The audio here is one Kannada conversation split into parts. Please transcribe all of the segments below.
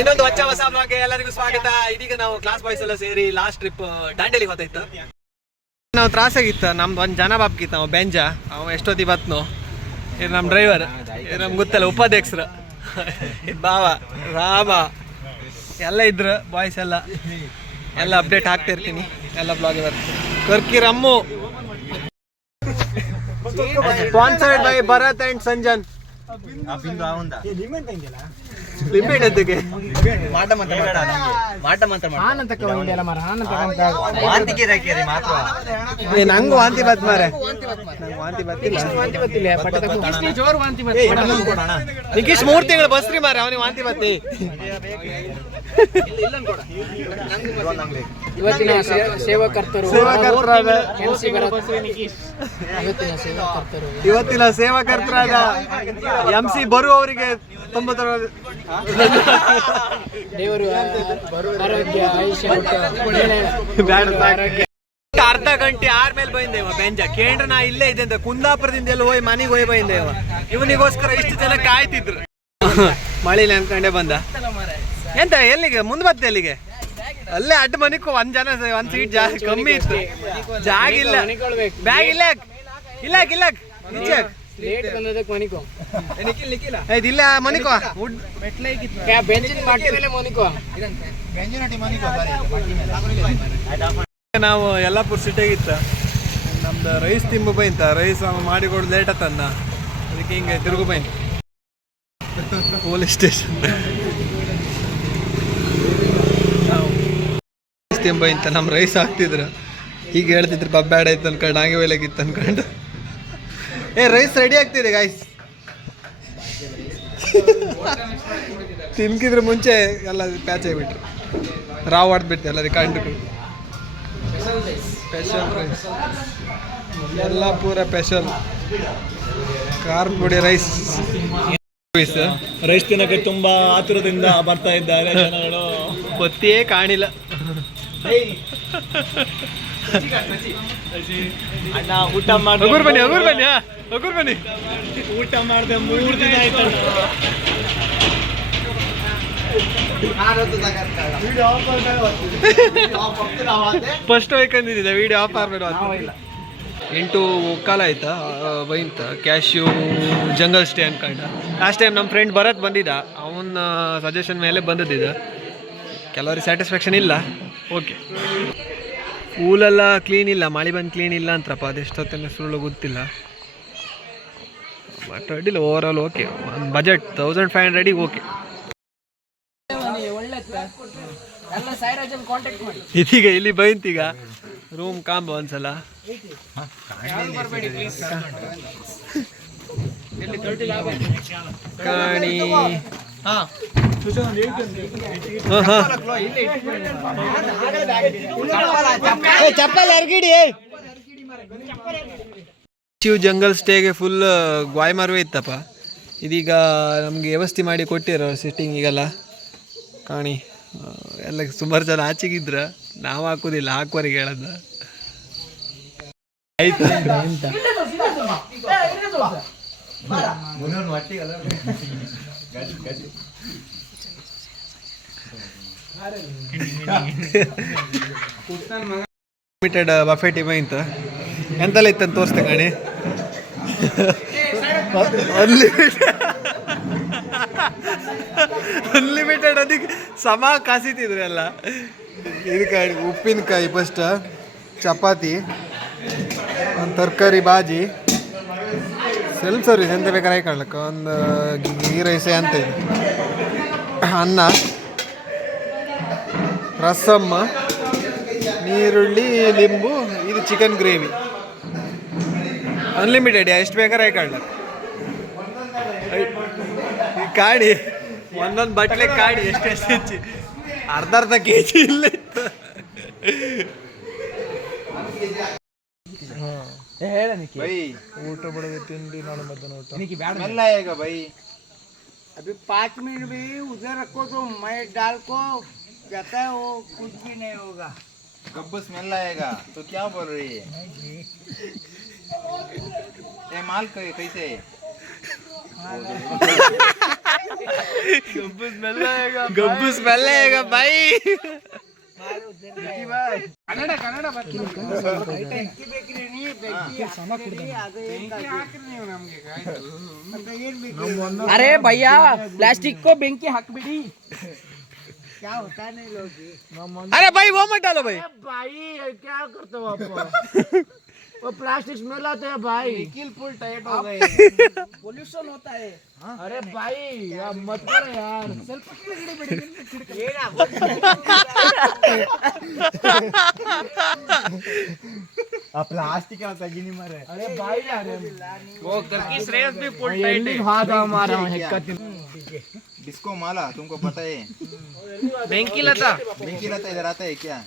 ಇನ್ನೊಂದು ಹೊಸ ಬ್ಲಾಗ್ಗೆ ಎಲ್ಲರಿಗೂ ಸ್ವಾಗತ. ಇದೀಗ ನಾವು ಕ್ಲಾಸ್ ಬಾಯ್ಸ್ ಎಲ್ಲ ಸೇರಿ ಲಾಸ್ಟ್ ಟ್ರಿಪ್ ದಾಂಡೇಲಿ ಹೋಗ್ತಾಯಿತ್ತು. ನಾವು ತ್ರಾಸಾಗಿತ್ತು, ನಮ್ದು ಒಂದು ಜನ ಬಾಪ್ಗಿತ್ತು. ಅವ ಬೆಂಜ, ಅವ ಎಷ್ಟೊತ್ತಿ ಬತ್ನು. ಇದು ನಮ್ಮ ಡ್ರೈವರ್, ಇದು ನಮ್ಗೆ ಗೊತ್ತಲ್ಲ ಉಪಾಧ್ಯಕ್ಷರು. ಇದು ಬಾವ ರಾಮ ಎಲ್ಲ ಇದ್ರು ಬಾಯ್ಸ್ ಎಲ್ಲ ಅಪ್ಡೇಟ್ ಹಾಕ್ತಾ ಇರ್ತೀನಿ. ಎಲ್ಲ ಬ್ಲಾಗ್ ಬರ್ತೀನಿ. ಕರ್ಕಿ ರಮ್ಮು sponsored by Bharat and Sanjan. Limit ಎದ್ದಕ್ಕೆ ನಂಗೂ ವಾಂತಿ ಬತ್ ಮಾರೆ, ನಿಖೀಶ್ 3 ತಿಂಗಳು ಬಸ್ರಿ ಮಾರೆ, ಅವನಿಗೆ ವಾಂತಿ ಬತ್ತಿ. ಇವತ್ತಿನ ಸೇವಾಕರ್ತರಾದ MC ಬರು ಅವರಿಗೆ 90 ಅರ್ಧ ಗಂಟೆ ಆದ್ಮೇಲೆ ಬಂದೇವ ಬೆಂಜ ಕೇಂದ್ರ. ನಾ ಇಲ್ಲೇ ಇದೆ ಅಂತ ಕುಂದಾಪುರದಿಂದ ಎಲ್ಲ ಹೋಗಿ ಮನೆಗೆ ಹೋಗಿ ಬಂದೇವ. ಇವನಿಗೋಸ್ಕರ ಇಷ್ಟು ಜನ ಕಾಯ್ತಿದ್ರು. ಮಳಿಲಿ ಅನ್ಕೊಂಡೆ ಬಂದ. ಎಂತ ಎಲ್ಲಿಗೆ ಮುಂದೆ ಬತ್ತೆ ಎಲ್ಲಿಗೆ? ಅಲ್ಲೇ ಅಡ್ಡ ಮನಿಕೋ ಒಂದ್ ಜನ, ಒಂದ್ ಸೀಟ್ ಜಾಸ್ತಿ ಕಮ್ಮಿ ಇತ್ತು, ಜಾಗ ಇಲ್ಲ, ಬ್ಯಾಗ್ ಇಲ್ಲ ಇಲ್ಲ ಇಲ್ಲ ನಿಜ ಇಲ್ಲ ಮನಿಕೋ ನಾವು ಯಲ್ಲಾಪುರ ಸಿಟಿಯಾಗಿತ್ತ. ನಮ್ದು ರೈಸ್ ತಿಂಬ ಬೈಂತ, ರೈಸ್ ಮಾಡಿಕೊಡು ಲೇಟ್ ಆತನ್ನ, ಅದಕ್ಕೆ ಹಿಂಗೆ ತಿರುಗು ಬೈನ್ ಪೊಲೀಸ್ ಸ್ಟೇಷನ್ ತಿಂಬ ಇಂತ. ನಮ್ಮ ರೈಸ್ ಹಾಕ್ತಿದ್ರು, ಈಗ ಹೇಳ್ತಿದ್ರು ಪಬ್ಬ್ಯಾಡ್ ಆಯ್ತು ಅನ್ಕೊಂಡು, ಹಾಗೆ ಒಯ್ಲಾಗಿತ್ತು ಅನ್ಕೊಂಡು. ರೈಸ್ ರೆಡಿ ಆಗ್ತಿದೆ ಗಾಯ್ಸ್. ತಿನ್ಕಿದ್ರೆ ಮುಂಚೆ ಎಲ್ಲ ಪ್ಯಾಚ್ ಆಗಿಬಿಟ್ರು, ರಾವ್ ಆಡ್ಬಿಡ್ತು ಎಲ್ಲ ಕಂಡು. ಸ್ಪೆಷಲ್ ರೈಸ್ ಎಲ್ಲ ಪೂರ ಸ್ಪೆಷಲ್ ಖಾರ ಪುಡಿ ರೈಸ್. ರೈಸ್ ತಿನ್ನಕ್ಕೆ ತುಂಬಾ ಆತುರದಿಂದ ಬರ್ತಾ ಇದ್ದಾರೆ ಜನಗಳು, ಗೊತ್ತೇ ಕಾಣಿಲ್ಲ. ಅಣ್ಣ ಊಟ ಮಾಡಿ ಬನ್ನಿ ಊಟ ಮಾಡಿದೆ 3 ದಿನ ಆಯ್ತು. ಫಸ್ಟ್ ಹೋಯ್ಕಂದಿದ್ದೆ ವಿಡಿಯೋ ಆಫ್ ಆಗ್ಬೇಡ. 8 ಕಾಲ ಆಯ್ತಾ ಬೈಂತ ಕ್ಯಾಶ್ಯೂ ಜಂಗಲ್ ಸ್ಟೇ ಅನ್ಕೊಂಡ. ಲಾಸ್ಟ್ ಟೈಮ್ ನಮ್ಮ ಫ್ರೆಂಡ್ ಭರತ್ ಬಂದಿದ್ದ, ಅವನ ಸಜೆಷನ್ ಮೇಲೆ ಬಂದಿದ್ದ. ಕೆಲವರಿಗೆ ಸ್ಯಾಟಿಸ್ಫ್ಯಾಕ್ಷನ್ ಇಲ್ಲ. ಓಕೆ, ಪೂಲೆಲ್ಲ ಕ್ಲೀನ್ ಇಲ್ಲ, ಮಳೆ ಬಂದು ಕ್ಲೀನ್ ಇಲ್ಲ ಅಂತ್ರಪ್ಪ. ಅದೆಷ್ಟೊತ್ತನೇ ಸುಳ್ಳು ಗೊತ್ತಿಲ್ಲ, ಬಟ್ ಅಡ್ಡಿಲ್ಲ. Over all okay. ಒಂದು ಬಜೆಟ್ 1500 ಓಕೆ. ಇದೀಗ ಇಲ್ಲಿ ಬೈಂತೀಗ ರೂಮ್ ಕಾಂಬ ಒಂದ್ಸಲ ಕಾಣಿ. ಚಪ್ಪಲ್ ಅರ್ಗಿಡಿ. ಶಿವ್ ಜಂಗಲ್ ಸ್ಟೇಗೆ ಫುಲ್ ಗಾಯ ಮಾರುವೆ ಇತ್ತಪ್ಪ. ಇದೀಗ ನಮಗೆ ವ್ಯವಸ್ಥೆ ಮಾಡಿ ಕೊಟ್ಟಿರೋ ಸಿಟ್ಟಿಂಗಿಗೆಲ್ಲ ಕಾಣಿ. ಎಲ್ಲ ಸುಮಾರು ಜನ ಆಚೆಗಿದ್ರ, ನಾವು ಹಾಕೋದಿಲ್ಲ, ಹಾಕುವರಿಗೆ ಹೇಳದ ಆಯ್ತು. ಲಿಮಿಟೆಡ್ ಬಫೆಟ್ ಇವಂತ ಎಂತೆಲ್ಲ ಇತ್ತಂತ ತೋರಿಸ್ತೆ ಕಾಣಿ. ಅನ್ಲಿಮಿಟೆಡ್ ಅದಕ್ಕೆ ಸಮ ಕಾಸಿತಿದ್ರು ಎಲ್ಲ. ಇದಕ್ಕೆ ಉಪ್ಪಿನಕಾಯಿ ಫಸ್ಟ್, ಚಪಾತಿ, ಒಂದು ತರಕಾರಿ ಬಾಜಿ, ಸೆಲ್ಫ್ ಸರ್ವಿಸ್ ಎಂತ ಬೇಕಾದ್ರೆ ಹಾಕೊಳ್ಳಕ್ಕೆ, ಒಂದು ಗೀ ರೈಸೆ ಅಂತ ಇದೆ, ಅನ್ನ, ರಸಮ್ಮ, ನೀರುಳ್ಳಿ, ಲಿಂಬು, ಇದು ಚಿಕನ್ ಗ್ರೇವಿ. ಅನ್ಲಿಮಿಟೆಡ್, ಎಷ್ಟು ಬೇಕಾದ್ರೆ ಹಾಕೊಳ್ಳಕ್ಕೆ. ಕಾಡಿ ಒಂದೊಂದು ಬಟ್ಲೆ ಕಾಡಿ ಎಷ್ಟು ಹೆಚ್ಚಿ ಅರ್ಧ kg ಇಲ್ಲ ಇತ್ತು. ಊಟ ಬಡದೆ ತಿಂಡಿ ನಾಳೆ ಮಧ್ಯಾಹ್ನ ಊಟ भाई. अभी 5 मिनट भी उधर रखो तो मैं डाल को जाता है, वो कुछ भी नहीं होगा. गब्बू स्मेल आएगा तो क्या बोल रही है? ये माल कैसे गब्बू स्मेल आएगा भाई ಕನ್ನಡ ಬೆಂಕಿ ಬೇಕ್ರಿ ನೀ ಬೆಂಕಿ ಅದು ಹಾಕ್ರಿ ನೀವು ನಮ್ಗೆ ಮತ್ತೆ ಏನ್ ಬೇಕು अरे भैया प्लास्टिक को बेंकी हक बिड़ी क्या होता नहीं लोग अरे भाई वो मत डालो भाई भाई क्या करते हो आप वो प्लास्टिक स्मेल आता है भाई किल फुल टाइट हो गए पोल्यूशन होता है अरे भाई आप मत करो यार प्लास्टिक तगिनी मारे अरे भाई यार वो घर की श्रेयस भी फुल टाइट है हाथ हमारा डिस्को माला तुमको पता है? बेंकी लता बेंकी लता इधर आता है क्या?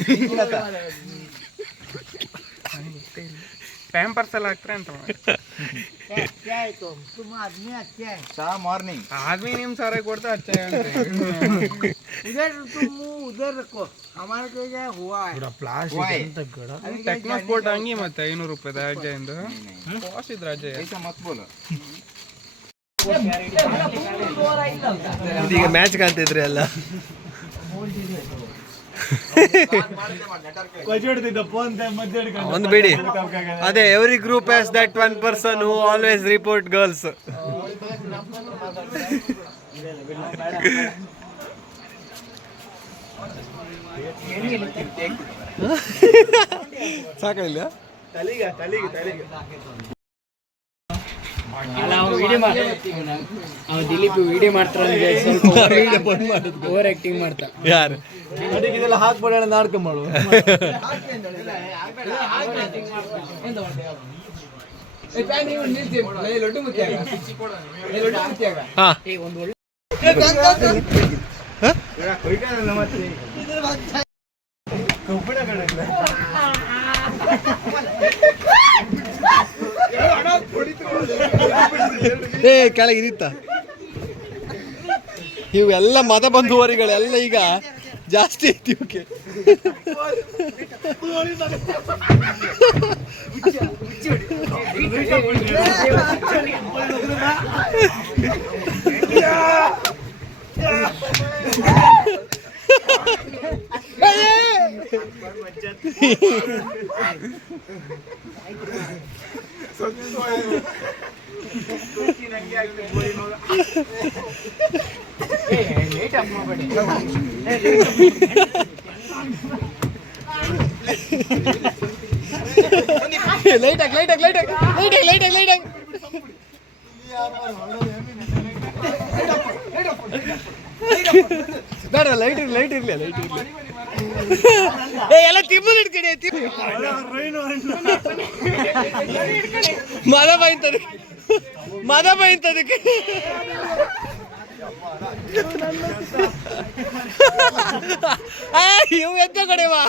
बेंकी लता पैंपर्स ಎಲ್ಲ ಹಾಕ್ತಾರೆ ಅಂತ क्या है तुम आदमी अच्छे हैं शाम मॉर्निंग आदमी निम सारे ಕೊಡ್ತಾ अच्छा है इधर तुम उधर रखो हमारे को क्या हुआ है हुआ है? ಟೆಕ್ನೋ ಸ್ಪೋರ್ಟ್ ಹಂಗಿ ಮತ್ತೆ 500 ರೂಪಾಯಿ ರಾಜ್ಯದಿಂದ ಕಾಸ್ಟ್ ಇದ್ರ ರಾಜ್ಯ ऐसा मत बोलो ಇದೀಗ ಮ್ಯಾಚ್ ಕಾಣ್ತಿದ್ರಿ ಎಲ್ಲ ಒಂದು ಬಿಡಿ ಅದೇ every group has that one person who always report girls ಸಾಕಿಲ್ಲ ದಿಲೀಪ್ ವಿಡಿಯೋ ಮಾಡ್ತಾರೆ ಸ್ವಲ್ಪ ಓವರ್ ಆಕ್ಟಿಂಗ್ ಮಾಡ್ತಾ ಯಾರು ಇದೆಲ್ಲ ಹಾಕ್ಬಿಡೋಣ ನಾಡ್ಕೊಂಬಳು ಹಾ ಏ ಕೆಳಗೆ ಇದಿತ್ತ ಇವೆಲ್ಲ ಮತ ಬಂಧುವರಿಗಳೆಲ್ಲ ಈಗ ಜಾಸ್ತಿ ಐತಿ ಇವಕ್ಕೆ ಲೈಟ್ ಹಾಕಿ ಲೈಟ್ ಹಾಕಿ ಲೈಟ್ ಹಾಕಿ ಲೈಟ್ ಹಾಕಿ ಲೈಟ್ ಹಾಕಿ ಲೈಟ್ ಹಾಕಿ ಬೇಡ ಲೈಟ್ ಇರಲಿ ಲೈಟ್ ಇರಲಿ ಲೈಟ್ ಇರಲಿ ಏ ಎಲ್ಲ ತಿಮ್ಮಲ್ ಇಟ್ಕಡೆ ಮದ ಬೈತದಕ್ಕೆ ಮದ ಬೈತದಕ್ಕೆ ಇವು ಎಂತ ಕಡೆವಾ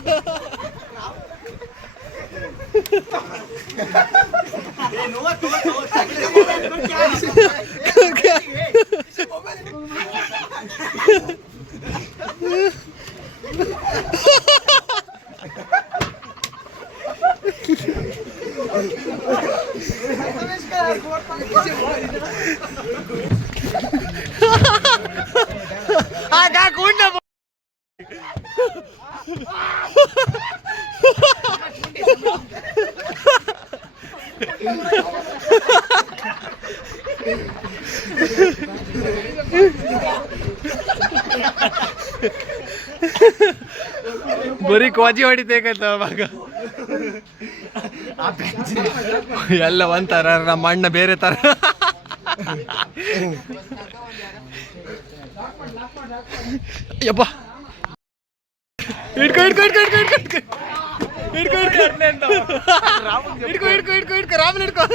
ಬರೀ ಕೋಜಿ ಹೊಡಿತೇಕಂತ ಮಗ ಎಲ್ಲ ಒಂಥರ ನಮ್ಮ ಅಣ್ಣ ಬೇರೆ ತರ ಯಪ್ಪ ಇಟ್ಕೊ ಇಟ್ಕೊ ಇಟ್ಕೊ ಇಟ್ಕೊ ಇಟ್ಕೊ ಇಟ್ಕೊ ಇಟ್ಕೊ ಇಟ್ಕೊ ಇಟ್ಕೊ ಇಟ್ಕೊ ರಾಮನ್ ಇಟ್ಕೊ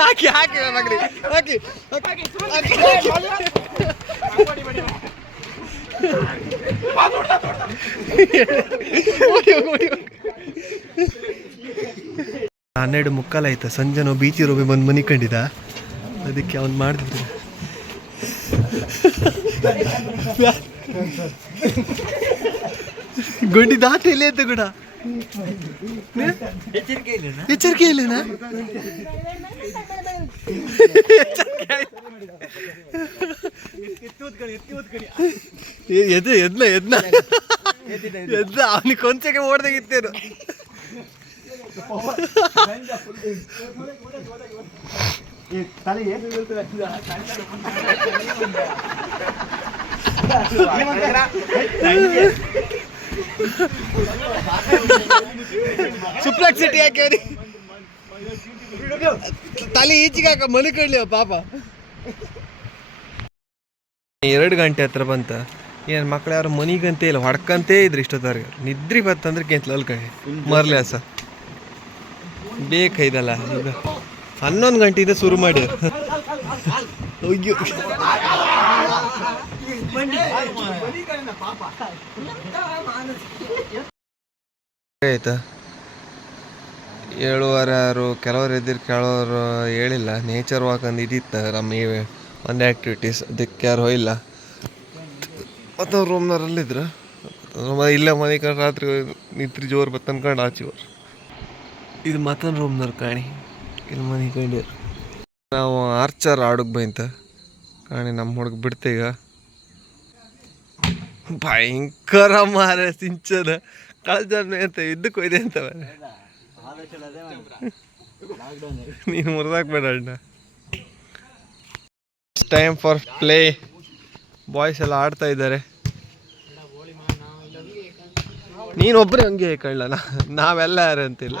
ಹಾಕಿ ಹಾಕಿ ಮಗಡಿ ಹಾಕಿ ಹನ್ನೆರಡು ಮುಕ್ಕಾಲಾಯ್ತು ಸಂಜೆ ನಾವು ಬೀಚಿ ರೋಬಿ ಬಂದು ಮನೆ ಕಂಡಿದ್ದ ಅದಕ್ಕೆ ಅವ್ನು ಮಾಡ್ತಿದ್ರು ಗುಂಡಿ ದಾಟಿ ಎಲ್ಲಿ ಅಂತ ಕೂಡ ಎಚ್ಚರಿಕೆ ಇಲ್ಲನಾ? ಎದ್ನ ಅವನಿಗೆ ಕೊಂಚಕ್ಕೆ ಓಡ್ದಾಗಿತ್ತೇನು. ಸುಪ್ಲೆಕ್ಸ್ ಸಿಟಿ ಹಾಕ್ಯವ್ರಿ, ತಲೆ ಈಚೆಗೆ ಹಾಕ ಮನೆ ಕಡ್ಲಿ ಪಾಪ. 2 ಗಂಟೆ ಹತ್ರ ಬಂತ. ಏನು ಮಕ್ಳು ಯಾರು ಮನಿಗಂತೆ ಇಲ್ಲ, ಹೊಡ್ಕಂತೇ ಇದ್ರು ಇಷ್ಟೊತ್ತವ್ರಿಗೆ. ನಿದ್ರಿ ಬತ್ತಂದ್ರೆ ಕೆಂತ್ಲ ಅಲ್ಕೈ ಮರ್ಲ್ಯಾಸ ಬೇಕೈದಲ್ಲ. ಈಗ 11 ಗಂಟೆಯಿಂದ ಶುರು ಮಾಡಿ ಅಯ್ಯೋ ಆಯ್ತಾ. 7:30 ಕೆಲವ್ರು ಎದ್ದಿರು, ಕೆಲವರು ಹೇಳಿಲ್ಲ. ನೇಚರ್ ವಾಕ್ ಅಂದು ಇದಿತ್ತು ನಮ್ಮ ಒಂದು ಆ್ಯಕ್ಟಿವಿಟೀಸ್, ಅದಕ್ಕೆ ಯಾರು ಹೋಗಿಲ್ಲ. ಮತ್ತು ರೂಮ್ನವರಲ್ಲಿದ್ರು, ಇಲ್ಲೇ ಮನೆ ಕಂಡು ರಾತ್ರಿ ನಿದ್ರಿ ಜೋರು ಬತ್ತ ಅನ್ಕೊಂಡು ಆಚಿವ್ರು. ಇದು ಮತ್ತೊಂದು ರೂಮ್ನವ್ರು ಕಾಣಿ, ಇಲ್ಲಿ ಮನೆ ಕಂಡಿರು. ನಾವು ಆರ್ಚರ್ ಆಡೋಕೆ ಬೈಂತ ಕಾಣಿ ನಮ್ಮ ಹುಡುಗ ಬಿಡ್ತೀಗ. ಭಯಂಕರ ಮಾರ ಸಿಂಚನ ಕಳ್ಜಾನೆ ಅಂತ ಇದ್ದಕ್ಕೆ ಹೋಯ್ದೆ ಅಂತ ನೀನು ಮುರಿದಾಕ್ಬೇಡ ಅಣ್ಣ. Time for play. ಬಾಯ್ಸ್ ಎಲ್ಲ ಆಡ್ತಾ ಇದ್ದಾರೆ. ನೀನೊಬ್ಬರೇ ಹಂಗೆ ಕಳ್ಳ, ನಾವೆಲ್ಲ ಯಾರು ಅಂತಿಲ್ಲ.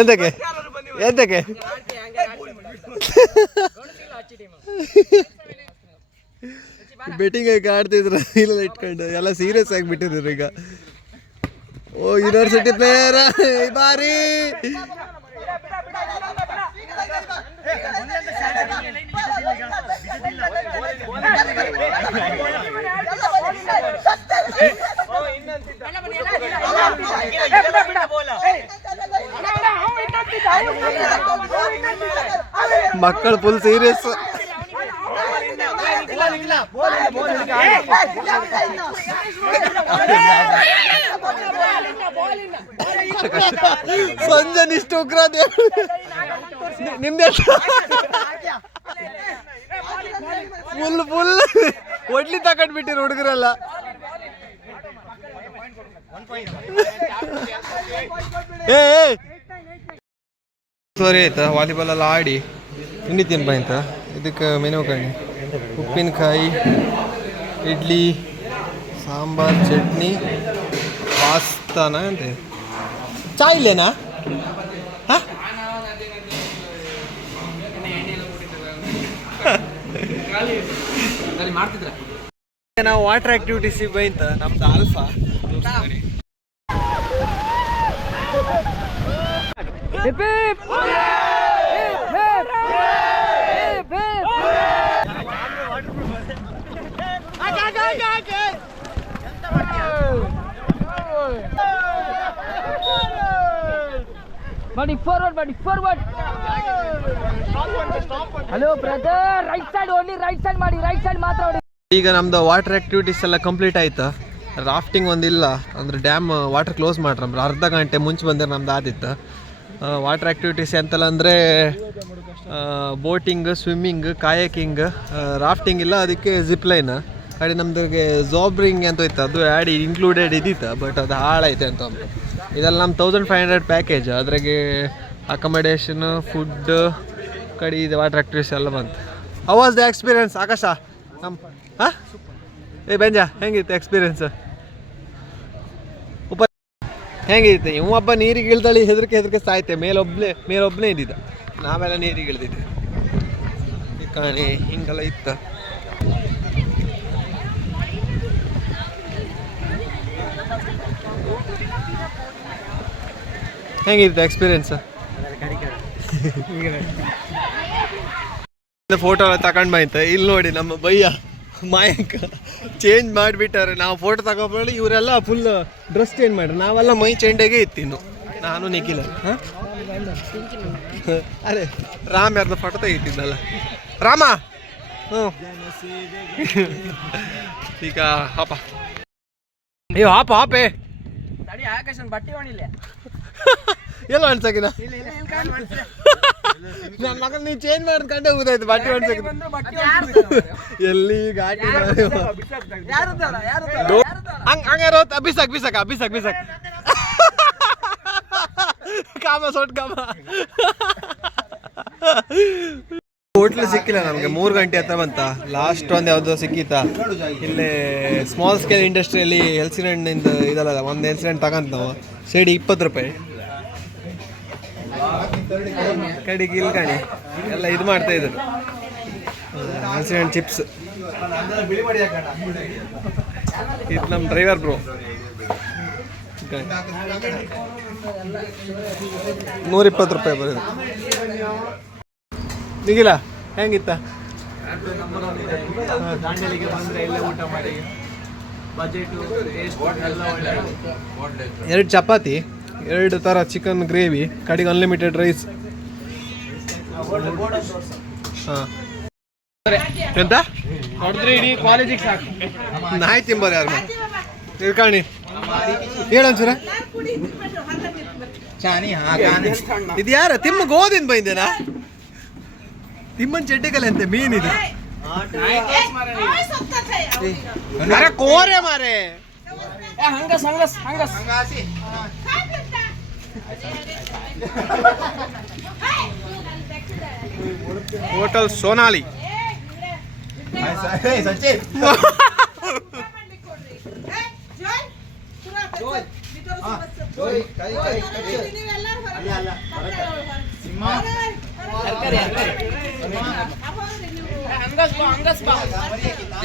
ಎಂತಕ್ಕೆ ಎಂತಕ್ಕೆ ಬೆಟ್ಟಿಂಗ್ ಆಗಿ ಆಡ್ತಿದ್ರು ಇಲ್ಲ ಇಟ್ಕೊಂಡು ಎಲ್ಲ ಸೀರಿಯಸ್ ಆಗಿಬಿಟ್ಟಿದ್ರು ಈಗ. ಓ ಯೂನಿವರ್ಸಿಟಿ ಪ್ಲೇಯರ್ ಬಾರಿ. ಮಕ್ಕಳು ಫುಲ್ ಸೀರಿಯಸ್. ಸಂಜೆ ಇಷ್ಟು ಉಗ್ರ ನಿಮ್ದೆ ಫುಲ್ ಫುಲ್ ಒಡ್ಲಿ ತಕೊಂಡ್ಬಿಟ್ಟಿರು ಹುಡುಗರೆಲ್ಲ. ಸರಿ ಆಯ್ತಾ, ವಾಲಿಬಾಲ್ ಎಲ್ಲ ಆಡಿ ತಿಂಡಿ ತಿನ್ಬ ಅಂತ. ಇದಕ್ಕೆ ಮೆನು ಕಣ್ಣಿ ಉಪ್ಪಿನಕಾಯಿ, ಇಡ್ಲಿ, ಸಾಂಬಾರ್, ಚಟ್ನಿ, ಪಾಸ್ತಾನ ಅಂತ. ಚಾ ಇಲ್ಲೇನಾ? ಹಾಂ ನಾವು ವಾಟರ್ ಆಕ್ಟಿವಿಟೀಸ್ ಬೈಂತ ನಮ್ದು alpha. Buddy forward. Hello brother, right side only, right side ಮಾಡಿ, right side ಮಾತ್ರ ಹೊಡಿ. ಈಗ ನಮ್ದು ವಾಟರ್ ಆಕ್ಟಿವಿಟೀಸ್ ಎಲ್ಲ ಕಂಪ್ಲೀಟ್ ಆಯ್ತಾ. ರಾಫ್ಟಿಂಗ್ ಒಂದಿಲ್ಲ ಅಂದ್ರೆ ಡ್ಯಾಮ್ ವಾಟರ್ ಕ್ಲೋಸ್ ಮಾಡ್ರ ಅರ್ಧ ಗಂಟೆ ಮುಂಚೆ ಬಂದ್ರೆ ನಮ್ದು ಆದಿತ್ತು. ವಾಟರ್ ಆಕ್ಟಿವಿಟೀಸ್ ಎಂತಲ್ಲ ಅಂದರೆ ಬೋಟಿಂಗ್, ಸ್ವಿಮ್ಮಿಂಗ್, ಕಾಯಕಿಂಗ್, ರಾಫ್ಟಿಂಗ್ ಇಲ್ಲ. ಅದಕ್ಕೆ ಜಿಪ್ ಲೈನ್ ಅಡಿ ನಮ್ದಿಗೆ ಝೋಬ್ರಿಂಗ್ ಅಂತ ಹೋಯ್ತು, ಅದು ಆ್ಯಡ್ ಇನ್ಕ್ಲೂಡೆಡ್ ಇದ್ದಿತ್ತು. ಬಟ್ ಅದು ಹಾಳೈತೆ ಅಂತ ಅಂದರು. ಇದೆಲ್ಲ ನಮ್ಮ 1500 ಪ್ಯಾಕೇಜ್. ಅದ್ರಾಗೆ ಅಕಮಡೇಷನ್, ಫುಡ್ ಕಡೆ ಇದು ವಾಟರ್ ಆಕ್ಟಿವಿಟೀಸ್ ಎಲ್ಲ ಬಂತು. ಹೌ ವಾಸ್ ದ ಎಕ್ಸ್ಪೀರಿಯನ್ಸ್ ಆಕಾಶ? ನಮ್ಮ ಹಾಂ ಬೆಂಜ ಹೆಂಗಿತ್ತು ಎಕ್ಸ್ಪೀರಿಯನ್ಸ್? ಹೆಂಗಿರುತ್ತೆ? ಇವೊಬ್ಬ ನೀರಿಗೆ ಇಳ್ದಳಿ ಹೆದರಿಕೆ ಸಾಯ್ತೆ. ಮೇಲೊಬ್ಬನೇ ಇದ್ದಿದ್ದ, ನಾವೆಲ್ಲ ನೀರಿಗೆ ಇಳ್ದಿದ್ದೆ. ಈ ಕಾಣಿ ಹಿಂಗೆಲ್ಲ ಇತ್ತು. ಹೆಂಗಿರುತ್ತೆ ಎಕ್ಸ್ಪೀರಿಯನ್ಸ್? ಫೋಟೋ ಎಲ್ಲ ತಗೊಂಡು ಬಂತ. ಇಲ್ಲಿ ನೋಡಿ ನಮ್ಮ ಭಯ್ಯ ಮಾಯಂಕ ಚೇಂಜ್ ಮಾಡಿಬಿಟ್ಟಾರೆ. ನಾವು ಫೋಟೋ ತಗೊಬೇಡಿ, ಇವರೆಲ್ಲ ಫುಲ್ ಡ್ರೆಸ್ ಚೇಂಜ್ ಮಾಡ್ರಿ. ನಾವೆಲ್ಲ ಮೈ ಚೆಂಡೆಗೆ ಇತ್ತಿನ್ನು, ನಾನು ನಿಖಿಲ. ಹಾಂ ಅರೆ ರಾಮ್ ಯಾರ್ದು ಫೋಟೋ ತೆಗಿತಿದ್ದಲ್ಲ. ರಾಮ ಹ್ಞೂ ಈಗ ಹಾಪ ಅಯ್ಯೋ ಹಾಪ ಹಾಪೆ ಎಲ್ಲ ಅನ್ಸಕಿನ ನನ್ನ ಮಗನ ನೀವು ಚೇಂಜ್ ಮಾಡೋದು ಕಂಡೆ ಹೋಗುದಾಯ್ತು ಬಟ್ಟೆ ಅನ್ಸಕಿನ ಎಲ್ಲಿ ಘಾಟಿ ಹಂಗಾರ ಬಿಸಾಕ್ ಬಿಸಾಕ ಬಿಸಾಕ್ ಬಿಸಾಕ್ ಕಾಮ ಸೊಟ್ ಕಾಮ ಹೋಟ್ಲ್ ಸಿಕ್ಕಿಲ್ಲ ನಮಗೆ 3 ಗಂಟೆ ಹತ್ರ ಬಂತ ಲಾಸ್ಟ್ ಒಂದು ಯಾವುದೋ ಸಿಕ್ಕಿತ್ತ ಇಲ್ಲೇ ಸ್ಮಾಲ್ ಸ್ಕೇಲ್ ಇಂಡಸ್ಟ್ರಿಯಲ್ಲಿ ಹೆಲ್ಸಿನೆಂಟ್ ಇದಲ್ಲ ಒಂದು ಹೆಲ್ಸಿನೆಂಟ್ ತಗೊಂತ ನಾವು ಸೇಡಿ 20 ರೂಪಾಯಿ ಕಡಿಗೆ ಇಲ್ಲಿ ಕಾಣಿ ಎಲ್ಲ ಇದು ಮಾಡ್ತಾ ಇದ್ರು ಹೆಲ್ಸಿನೆಂಟ್ ಚಿಪ್ಸ್ ಇದು ನಮ್ಮ ಡ್ರೈವರ್ ಬ್ರೋ 120 ರೂಪಾಯಿ ಬರೋದು ನಿಗಿಲ್ಲ ಹೆಂಗಿತ್ತ ದಾಂಡೇಲಿಗೆ ಬಂದರೆ ಇಲ್ಲೇ ಊಟ ಮಾಡಿ ಬಜೆಟು 2 ಚಪಾತಿ 2 ಥರ ಚಿಕನ್ ಗ್ರೇವಿ ಕಡೆಗೆ ಅನ್ಲಿಮಿಟೆಡ್ ರೈಸ್ ಹಾಂ ಎಂತ ಹೊಡೆದ್ರೆ ಇಡೀ ಕಾಲೇಜಿಗೆ ಸಾಕು ನಾಯಿ ತಿಂಬೋದು ಯಾರು ತಿಳ್ಕಾಣಿ ಹೇಳೊಂಚೂರ ಇದು ಯಾರ ತಿಮ್ಮ ಗೋದಿಂದ ಬೈಂದೇನಾ ತಿಮ್ಮನ್ ಚೆಡ್ಡಿಗಲ್ಲ ಅಂತೆ ಮೀನಿದು ಅರೆ ಕೋರೆ ಮಾರೆ ಹೋಟೆಲ್ ಸೋನಾಲಿ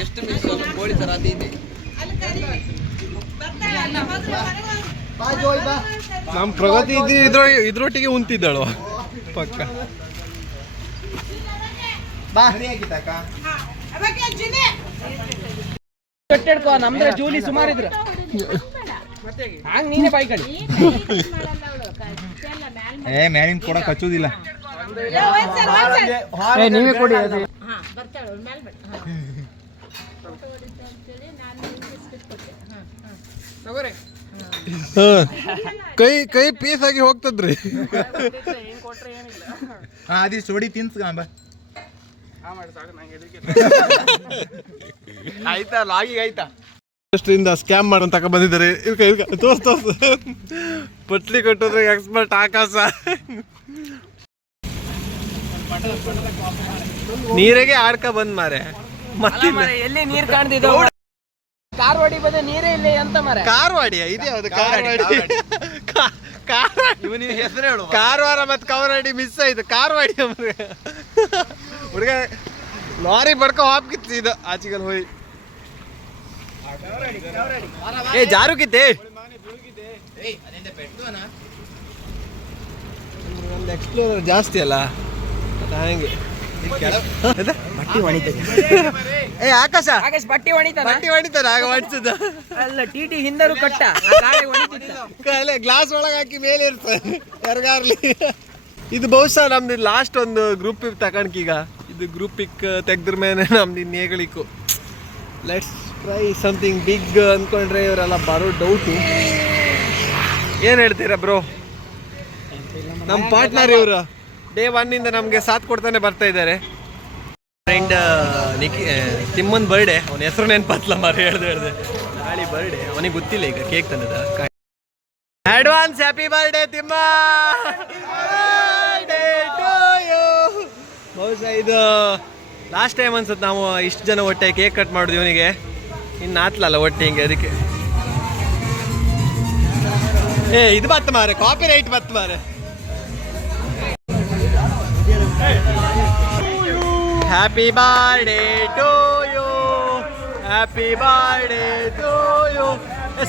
ಎಷ್ಟು ಮಿಸ್ ಕೋಳಿ ತರ ಅದಿದೆ ನಮ್ಮ ಪ್ರಗತಿ ಇದ್ರೊಟ್ಟಿಗೆ ಉಂತಿದ್ದಾಳು ಪಕ್ಕ ನಮ್ದ್ರೆ ಜೂಲಿ ಸುಮಾರು ಇದ್ರ ಹಂಗ ನೀನೇ ಬಾಯ್ ಕಡಿ ಮ್ಯಾಲಿನ ಕೊಡಕ್ ಹಚ್ಚುದಿಲ್ಲ ನೀವೇ ಕೊಡಿ ಕೈ ಕೈ ಪೀಸ್ ಆಗಿ ಹೋಗ್ತದ್ರಿ ಅದಿ ಸೋಡಿ ತಿನ್ಸ್ಕೊಂಬ ಆಯ್ತಾ ಲಾಗಿಗೆ ಆಯ್ತಾ ಅಷ್ಟರಿಂದ ಸ್ಕ್ಯಾಮ್ ಮಾಡೋನ್ ತಕ ಬಂದಿದ್ದಾರೆ ತೋರ್ಸ್ ಪಟ್ಲಿ ಕೊಟ್ಟೋದ್ರೆ ಎಕ್ಸ್ಪರ್ಟ್ ಆಕಾಶ ನೀರಿಗೆ ಆಡ್ಕ ಬಂದ್ ಮಾರೆ ಎಲ್ಲಿ ನೀರ್ ಕಾಣ್ತಿದ್ದ ಕಾರ್ವಾಡಿ ಬಂದ ನೀರೇ ಇಲ್ಲ ಅಂತ ಮರ ಕಾರವಾಡಿಯ ಇದೆ ಯಾವ್ದು ಕಾರವಾಡಿ ಹೆಸರು ಹೇಳು ಕಾರವಾರ ಮತ್ತು ಕವರಾಡಿ ಮಿಸ್ ಆಯ್ತು ಕಾರವಾಡಿ ಹುಡುಗ ಲಾರಿ ಬಡ್ಕೊ ಹಾಪ್ಕಿತ್ತು ಇದು ಆಚಿಗಲ್ ಹೋಯ್ ಏ ಜಾರುಕಿದ್ದೆ ಎಕ್ಸ್ಪ್ಲೋರರ್ ಜಾಸ್ತಿ ಅಲ್ಲ ಹಾಗೆ ಬಟ್ಟಿ ಹೊಣಿತದೆ ಏ ಆಕಾಶ ಬಟ್ಟಿ ಹೊಣಿತಾನ ಬಟ್ಟಿ ಹೊಣಿತಾರ ಆಗ ಹೊಡಿಸಿದ ಅಲ್ಲ ಟಿಟಿ ಹಿಂದರು ಕಟ್ಟ ಕಾಲೆ ಗ್ಲಾಸ್ ಒಳಗೆ ಹಾಕಿ ಮೇಲೆ ಇರ್ತದೆ ಯಾರಿಗಾರ್ಲಿ ಇದು ಬಹುಶಃ ನಮ್ದು ಲಾಸ್ಟ್ ಒಂದು ಗ್ರೂಪ್ ಪಿಕ್ ತಗೊಂಡ್ಕೀಗ ಇದು ಗ್ರೂಪ್ ಪಿಕ್ ತೆಗ್ದ್ರ ಮೇಲೆ ನಮ್ದು ನೇಗಳಿಕು ಲೆಟ್ಸ್ ಟ್ರೈ ಸಮಥಿಂಗ್ ಬಿಗ್ ಅಂದ್ಕೊಂಡ್ರೆ ಇವರೆಲ್ಲ ಬರೋ ಡೌಟು ಏನು ಹೇಳ್ತೀರಾ ಬ್ರೋ ನಮ್ಮ ಪಾರ್ಟ್ನರ್ ಇವರು ಡೇ 1 ಇಂದ ನಮಗೆ ಸಾಥ್ ಕೊಡ್ತಾನೆ ಬರ್ತಾ ಇದ್ದಾರೆ ಫ್ರೆಂಡ್ ತಿಮ್ಮನ್ ಬರ್ಡೇ ಅವನ ಹೆಸರು ನೆನಪತ್ತಲ್ಲ ಮಾರು ಹೇಳ್ದೆ ನಾಳೆ ಬರ್ಡೇ ಅವನಿಗೆ ಗೊತ್ತಿಲ್ಲ ಈಗ ಕೇಕ್ ತಂದದ ಅಡ್ವಾನ್ಸ್ ಹ್ಯಾಪಿ ಬರ್ಡೇ ತಿಮ್ಮ ಬಹುಶಃ ಇದು ಲಾಸ್ಟ್ ಟೈಮ್ ಅನ್ಸುತ್ತೆ ನಾವು ಇಷ್ಟು ಜನ ಒಟ್ಟೆ ಕೇಕ್ ಕಟ್ ಮಾಡೋದು ಇವನಿಗೆ ಇನ್ನು ಆತ್ಲಲ್ಲ ಒಟ್ಟೆ ಹಿಂಗೆ ಅದಕ್ಕೆ ಏ ಇದು ಬತ್ತು ಮಾರೆ ಕಾಪಿ ರೈಟ್ ಬತ್ತು ಮಾರೆ happy birthday to you happy birthday to you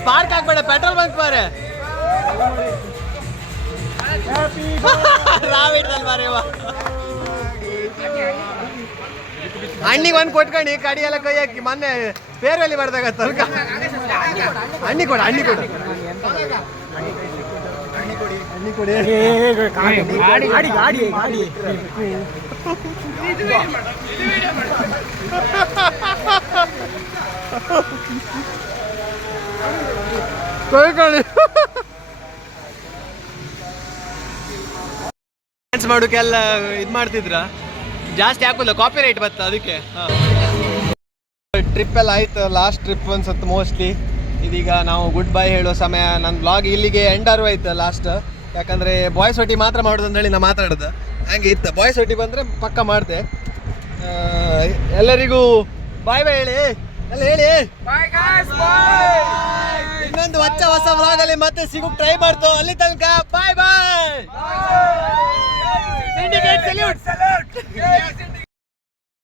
spark ಹಾಕ್ಬೇಡ ಪೆಟ್ರೋಲ್ ಬಂಕ್ ಮಾರೆ ರಾವಿಡ್ದಲ್ ಮಾರೇವ ಅಣ್ಣಿಗೆ ಒಂದು ಕೊಟ್ಕೊಂಡು ಕಡಿ ಎಲ್ಲ ಕೈ ಹಾಕಿ ಮೊನ್ನೆ ಫೇರ್ವೆಲ್ಲಿ ಬರ್ದಾಗ ತರ್ಕ ಅಣ್ಣಿ ಕೊಡ ಅಣ್ಣಿ ಕೊಡು ಅಣ್ಣಿ ಕೊಡಿ ಡ್ಯಾನ್ಸ್ ಮಾಡೋಕ್ಕೆಲ್ಲ ಇದು ಮಾಡ್ತಿದ್ರ ಜಾಸ್ತಿ ಹಾಕೋಲ್ಲ ಕಾಪಿ ರೈಟ್ ಬತ್ತ ಅದಕ್ಕೆ. ಟ್ರಿಪ್ ಎಲ್ಲ ಆಯ್ತು, ಲಾಸ್ಟ್ ಟ್ರಿಪ್ ಅನ್ಸುತ್ತೆ ಮೋಸ್ಟ್ಲಿ. ಇದೀಗ ನಾವು ಗುಡ್ ಬೈ ಹೇಳೋ ಸಮಯ. ನನ್ನ ಬ್ಲಾಗ್ ಇಲ್ಲಿಗೆ ಎಂಡರ್ ಆಯ್ತು ಲಾಸ್ಟ್. ಯಾಕಂದರೆ ಬಾಯ್ಸ್ ಒಟ್ಟಿ ಮಾತ್ರ ಮಾಡೋದು ಅಂತೇಳಿ ನಾ ಮಾತಾಡೋದು ಹಂಗೆ ಇತ್ತು. ಬಾಯ್ಸ್ ಒಟ್ಟಿ ಬಂದರೆ ಪಕ್ಕ ಮಾಡಿದೆ. ಎಲ್ಲರಿಗೂ ಬಾಯ್ ಬಾಯ್ ಹೇಳಿ, ಎಲ್ಲ ಹೇಳಿ. ಇನ್ನೊಂದು ಹೊಸ ವ್ಲಾಗಲ್ಲಿ ಮತ್ತೆ ಸಿಗೋಕ್ ಟ್ರೈ ಮಾಡ್ತು. ಅಲ್ಲಿ ತನಕ ಬಾಯ್ ಬಾಯ್.